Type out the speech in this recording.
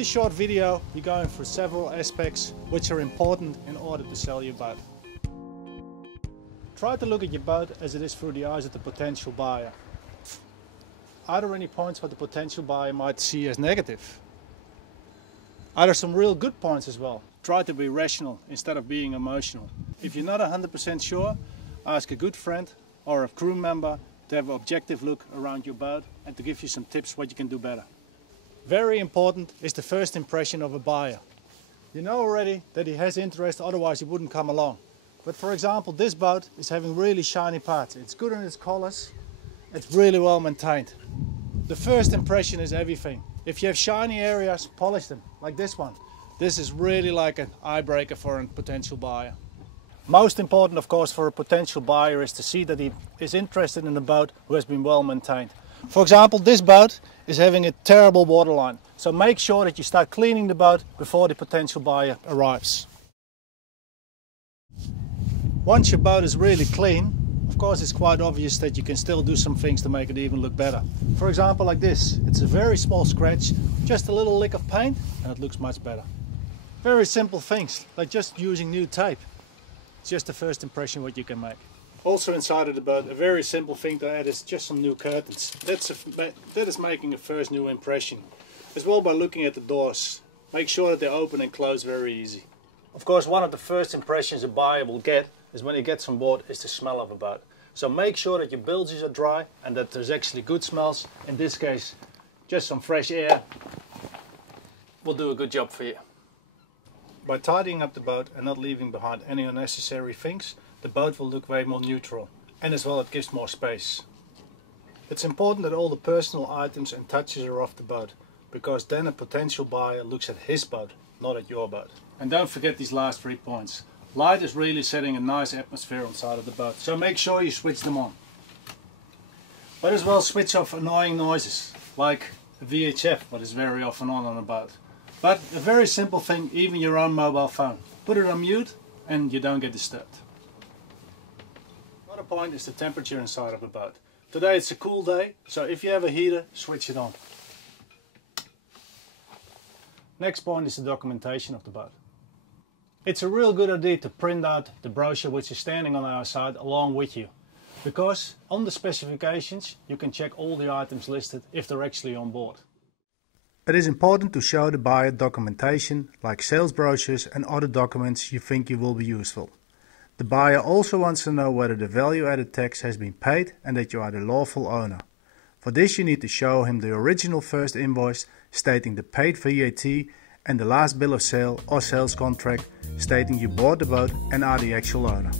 this short video, we're going through several aspects which are important in order to sell your boat. Try to look at your boat as it is through the eyes of the potential buyer. Are there any points what the potential buyer might see as negative? Are there some real good points as well? Try to be rational instead of being emotional. If you're not 100% sure, ask a good friend or a crew member to have an objective look around your boat and to give you some tips what you can do better. Very important is the first impression of a buyer. You know already that he has interest, otherwise he wouldn't come along. But for example, this boat is having really shiny parts. It's good in its colors, it's really well maintained. The first impression is everything. If you have shiny areas, polish them, like this one. This is really like an eye breaker for a potential buyer. Most important, of course, for a potential buyer is to see that he is interested in a boat who has been well maintained. For example, this boat is having a terrible waterline, so make sure that you start cleaning the boat before the potential buyer arrives. Once your boat is really clean, of course it's quite obvious that you can still do some things to make it even look better. For example, like this. It's a very small scratch, just a little lick of paint, and it looks much better. Very simple things, like just using new tape. It's just the first impression what you can make. Also inside of the boat, a very simple thing to add is just some new curtains. That is making a first new impression. As well by looking at the doors. Make sure that they open and close very easy. Of course, one of the first impressions a buyer will get is when he gets on board is the smell of a boat. So make sure that your bilges are dry and that there's actually good smells. In this case, just some fresh air will do a good job for you. By tidying up the boat and not leaving behind any unnecessary things, the boat will look way more neutral, and as well it gives more space. It's important that all the personal items and touches are off the boat, because then a potential buyer looks at his boat, not at your boat. And don't forget these last 3 points. Light is really setting a nice atmosphere inside of the boat, so make sure you switch them on. But as well switch off annoying noises, like a VHF, what is very often on a boat. But a very simple thing, even your own mobile phone. Put it on mute and you don't get disturbed. Another point is the temperature inside of the boat. Today it's a cool day, so if you have a heater, switch it on. Next point is the documentation of the boat. It's a real good idea to print out the brochure which is standing on our side along with you. Because on the specifications you can check all the items listed if they're actually on board. It is important to show the buyer documentation like sales brochures and other documents you think will be useful. The buyer also wants to know whether the value-added tax has been paid and that you are the lawful owner. For this you need to show him the original first invoice stating the paid VAT and the last bill of sale or sales contract stating you bought the boat and are the actual owner.